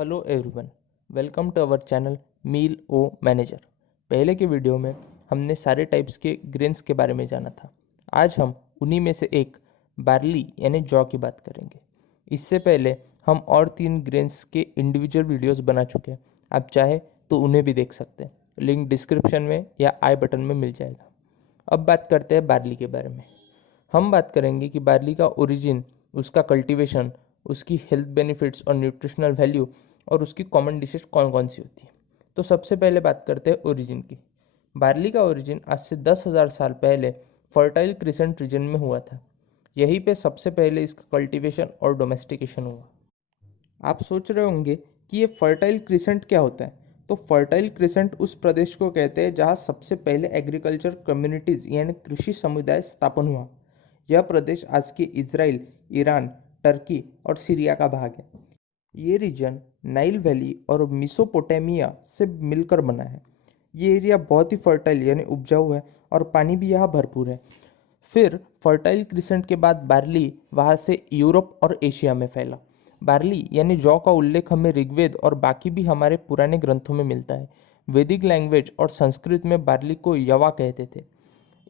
Hello everyone, welcome to our channel meal o manager. पहले के video में हमने सारे टाइप्स के ग्रेन्स के बारे में जाना था। आज हम उन्हीं में से एक बार्ली यानी जौ की बात करेंगे। इससे पहले हम और 3 ग्रेन्स के इंडिविजुअल वीडियोस बना चुके हैं। आप चाहे तो उन्हें भी देख सकते हैं, लिंक डिस्क्रिप्शन में या आई बटन में मिल जाएगा। अब बात करते हैं बार्ली के बारे में। हम बात करेंगे कि बार्ली का ओरिजिन, उसका कल्टीवेशन, उसकी हेल्थ बेनिफिट्स और न्यूट्रिशनल वैल्यू और उसकी कॉमन डिशेज कौन कौन सी होती है। तो सबसे पहले बात करते हैं ओरिजिन की। बार्ली का ओरिजिन आज से 10,000 साल पहले फर्टाइल क्रिसेंट रीजन में हुआ था। यहीं पे सबसे पहले इसका कल्टीवेशन और डोमेस्टिकेशन हुआ। आप सोच रहे होंगे कि ये फर्टाइल क्रिसेंट क्या होता है। तो फर्टाइल क्रिसेंट उस प्रदेश को कहते हैं जहाँ सबसे पहले एग्रीकल्चर कम्युनिटीज यानी कृषि समुदाय स्थापन हुआ। यह प्रदेश आज के इजराइल, ईरान, टर्की और सीरिया का भाग है। ये रीजन नाइल वैली और मिसोपोटामिया से मिलकर बना है। ये एरिया बहुत ही फर्टाइल यानी उपजाऊ है और पानी भी यहाँ भरपूर है। फिर फर्टाइल क्रिसेंट के बाद बार्ली वहाँ से यूरोप और एशिया में फैला। बार्ली यानी जौ का उल्लेख हमें ऋग्वेद और बाकी भी हमारे पुराने ग्रंथों में मिलता है। वैदिक लैंग्वेज और संस्कृत में बार्ली को यवा कहते थे।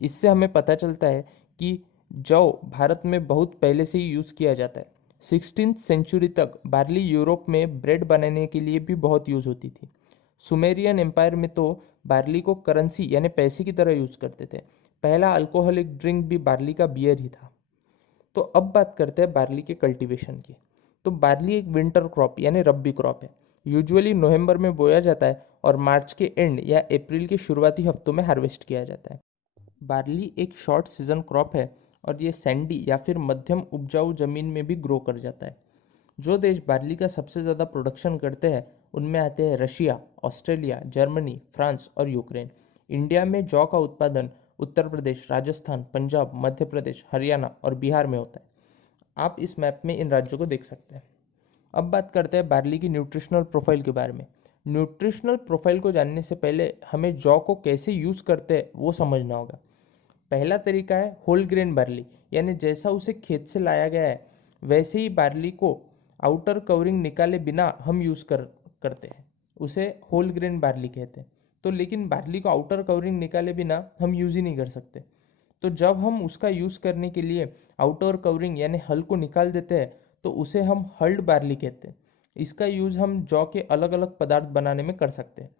इससे हमें पता चलता है कि जौ भारत में बहुत पहले से ही यूज़ किया जाता है। 16th सेंचुरी तक बार्ली यूरोप में ब्रेड बनाने के लिए भी बहुत यूज़ होती थी। सुमेरियन एम्पायर में तो बार्ली को करेंसी यानी पैसे की तरह यूज़ करते थे। पहला अल्कोहलिक ड्रिंक भी बार्ली का बियर ही था। तो अब बात करते हैं बार्ली के कल्टीवेशन की। तो बार्ली एक विंटर क्रॉप यानी रब्बी क्रॉप है। यूजुअली नवंबर में बोया जाता है और मार्च के एंड या अप्रैल के शुरुआती हफ्तों में हार्वेस्ट किया जाता है। बार्ली एक शॉर्ट सीजन क्रॉप है और ये सैंडी या फिर मध्यम उपजाऊ जमीन में भी ग्रो कर जाता है। जो देश बार्ली का सबसे ज़्यादा प्रोडक्शन करते हैं उनमें आते हैं रशिया, ऑस्ट्रेलिया, जर्मनी, फ्रांस और यूक्रेन। इंडिया में जौ का उत्पादन उत्तर प्रदेश, राजस्थान, पंजाब, मध्य प्रदेश, हरियाणा और बिहार में होता है। आप इस मैप में इन राज्यों को देख सकते हैं। अब बात करते हैं बार्ली की न्यूट्रिशनल प्रोफाइल के बारे में। न्यूट्रिशनल प्रोफाइल को जानने से पहले हमें जौ को कैसे यूज़ करते हैं वो समझना होगा। पहला तरीका है होल ग्रेन बार्ली, यानी जैसा उसे खेत से लाया गया है वैसे ही बार्ली को आउटर कवरिंग निकाले बिना हम यूज़ करते हैं। उसे होल ग्रेन बार्ली कहते हैं। तो लेकिन बार्ली को आउटर कवरिंग निकाले बिना हम यूज़ ही नहीं कर सकते। तो जब हम उसका यूज़ करने के लिए आउटर कवरिंग यानी हल को निकाल देते हैं तो उसे हम हल्ड बार्ली कहते हैं। इसका यूज़ हम जौ के अलग अलग पदार्थ बनाने में कर सकते हैं।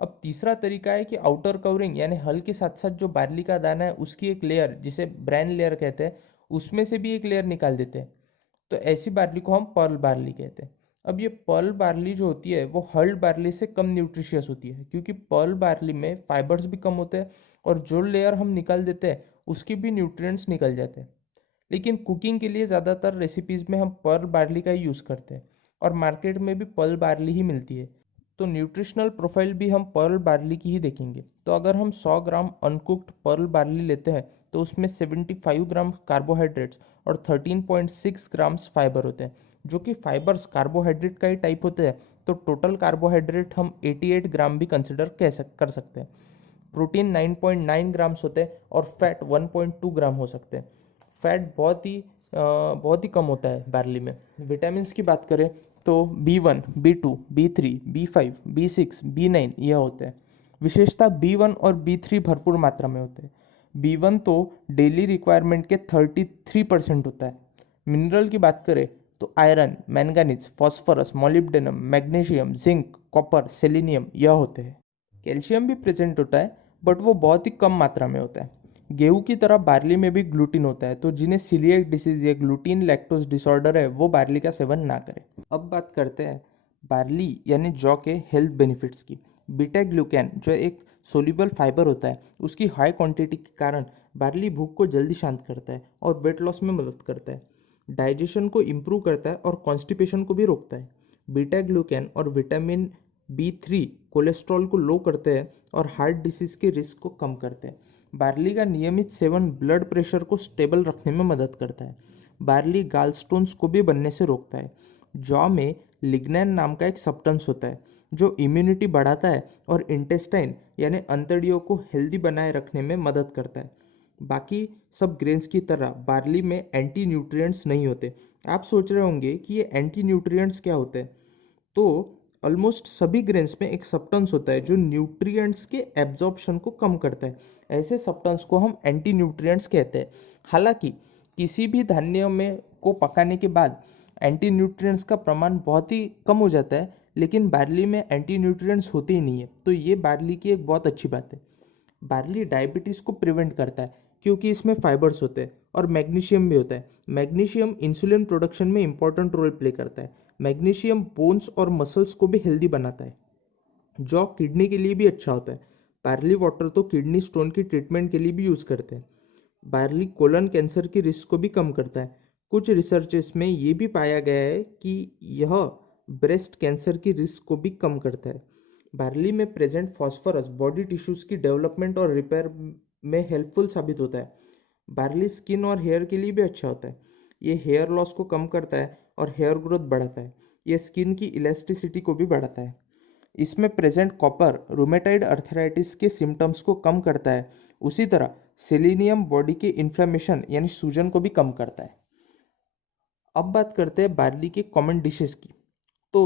अब तीसरा तरीका है कि आउटर कवरिंग यानी हल के साथ साथ जो बार्ली का दाना है उसकी एक लेयर, जिसे ब्रैन लेयर कहते हैं, उसमें से भी एक लेयर निकाल देते हैं। तो ऐसी बार्ली को हम पर्ल बार्ली कहते हैं। अब ये पर्ल बार्ली जो होती है वो हर्ल्ड बार्ली से कम न्यूट्रिशियस होती है, क्योंकि पर्ल बार्ली में फाइबर्स भी कम होते हैं और जो लेयर हम निकाल देते हैं उसके भी न्यूट्रिएंट्स निकल जाते हैं। लेकिन कुकिंग के लिए ज़्यादातर रेसिपीज़ में हम पर्ल बार्ली का ही यूज़ करते हैं और मार्केट में भी पर्ल बार्ली ही मिलती है। तो न्यूट्रिशनल प्रोफाइल भी हम पर्ल बार्ली की ही देखेंगे। तो अगर हम 100 ग्राम अनकुक्ड पर्ल बार्ली लेते हैं तो उसमें 75 ग्राम कार्बोहाइड्रेट्स और 13.6 ग्राम्स फाइबर होते हैं, जो कि फाइबर्स कार्बोहाइड्रेट का ही टाइप होते हैं। तो टोटल कार्बोहाइड्रेट हम 88 ग्राम भी कंसिडर कर सकते हैं। प्रोटीन 9.9 ग्राम्स होते हैं और फैट 1.2 ग्राम हो सकते हैं। फैट बहुत ही कम होता है बार्ली में। विटामिन्स की बात करें तो B1, B2, B3, B5, B6, B9 यह होते हैं। विशेषता B1 और B3 भरपूर मात्रा में होते हैं। B1 तो डेली रिक्वायरमेंट के 33% होता है। मिनरल की बात करें तो iron, manganese, phosphorus, molybdenum, magnesium, zinc, copper, selenium यह होते हैं। कैल्शियम भी प्रेजेंट होता है, बट वो बहुत ही कम मात्रा में होता है। गेहूं की तरह बार्ली में भी ग्लूटीन होता है, तो जिन्हें सीलिएक डिसीज या ग्लूटीन लैक्टोज डिसऑर्डर है वो बार्ली का सेवन ना करें। अब बात करते हैं बार्ली यानी जौ के हेल्थ बेनिफिट्स की। बीटा ग्लूकैन जो एक सोल्यूबल फाइबर होता है, उसकी हाई क्वांटिटी के कारण बार्ली भूख को जल्दी शांत करता है और वेट लॉस में मदद करता है। डाइजेशन को इम्प्रूव करता है और कॉन्स्टिपेशन को भी रोकता है। बीटा ग्लूकैन और विटामिन B3 कोलेस्ट्रॉल को लो करते हैं और हार्ट डिसीज के रिस्क को कम करते हैं। बार्ली का नियमित सेवन ब्लड प्रेशर को स्टेबल रखने में मदद करता है। बार्ली गालस्टोन्स को भी बनने से रोकता है। जौ में लिग्नैन नाम का एक सब्सटेंस होता है जो इम्यूनिटी बढ़ाता है और इंटेस्टाइन यानी अंतड़ियों को हेल्दी बनाए रखने में मदद करता है। बाकी सब ग्रेन्स की तरह बार्ली में एंटी न्यूट्रिएंट्स नहीं होते। आप सोच रहे होंगे कि ये एंटी न्यूट्रिएंट्स क्या होते हैं। तो ऑलमोस्ट सभी ग्रेन्स में एक सब्सटेंस होता है जो न्यूट्रिएंट्स के एब्जॉर्प्शन को कम करता है। ऐसे सब्सटेंस को हम एंटी न्यूट्रिएंट्स कहते हैं। हालांकि किसी भी धान्य में को पकाने के बाद एंटी न्यूट्रिएंट्स का प्रमाण बहुत ही कम हो जाता है, लेकिन बार्ली में एंटी न्यूट्रिएंट्स होते ही नहीं है। तो ये बार्ली की एक बहुत अच्छी बात है। बार्ली डायबिटीज़ को प्रिवेंट करता है क्योंकि इसमें फाइबर्स होते हैं और मैग्नीशियम भी होता है। मैग्नीशियम इंसुलिन प्रोडक्शन में इंपॉर्टेंट रोल प्ले करता है। मैग्नीशियम बोन्स और मसल्स को भी हेल्दी बनाता है। जौ किडनी के लिए भी अच्छा होता है। बार्ली वाटर तो किडनी स्टोन की ट्रीटमेंट के लिए भी यूज़ करते हैं। बार्ली कोलन कैंसर की रिस्क को भी कम करता है। कुछ रिसर्चेस में ये भी पाया गया है कि यह ब्रेस्ट कैंसर की रिस्क को भी कम करता है। बार्ली में प्रेजेंट फॉस्फोरस बॉडी टिश्यूज की डेवलपमेंट और रिपेयर में हेल्पफुल साबित होता है। बार्ली स्किन और हेयर के लिए भी अच्छा होता है। ये हेयर लॉस को कम करता है और हेयर ग्रोथ बढ़ाता है। ये स्किन की इलास्टिसिटी को भी बढ़ाता है। इसमें प्रेजेंट कॉपर रूमेटाइड अर्थराइटिस के सिम्टम्स को कम करता है। उसी तरह सेलेनियम बॉडी के इन्फ्लेमेशन यानी सूजन को भी कम करता है। अब बात करते हैं बार्ली के कॉमन डिशेस की। तो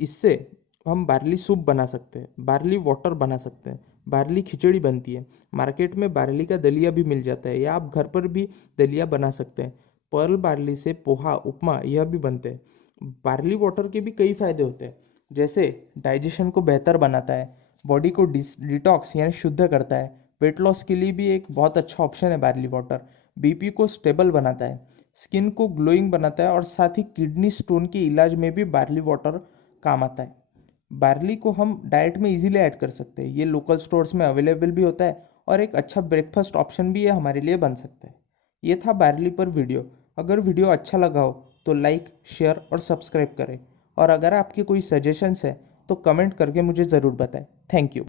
इससे हम बार्ली सूप बना सकते हैं, बार्ली वाटर बना सकते हैं, बार्ली खिचड़ी बनती है। मार्केट में बार्ली का दलिया भी मिल जाता है या आप घर पर भी दलिया बना सकते हैं। पर्ल बार्ली से पोहा, उपमा यह भी बनते हैं। बार्ली वाटर के भी कई फायदे होते हैं, जैसे डाइजेशन को बेहतर बनाता है, बॉडी को डिटॉक्स यानी शुद्ध करता है। वेट लॉस के लिए भी एक बहुत अच्छा ऑप्शन है बार्ली वाटर। बीपी को स्टेबल बनाता है, स्किन को ग्लोइंग बनाता है और साथ ही किडनी स्टोन के इलाज में भी बार्ली वाटर काम आता है। बार्ली को हम डाइट में इजीली ऐड कर सकते हैं। ये लोकल स्टोर्स में अवेलेबल भी होता है और एक अच्छा ब्रेकफास्ट ऑप्शन भी ये हमारे लिए बन सकता है। ये था बार्ली पर वीडियो। अगर वीडियो अच्छा लगा हो तो लाइक, शेयर और सब्सक्राइब करें। और अगर आपके कोई सजेशंस है तो कमेंट करके मुझे ज़रूर बताएं। Thank you.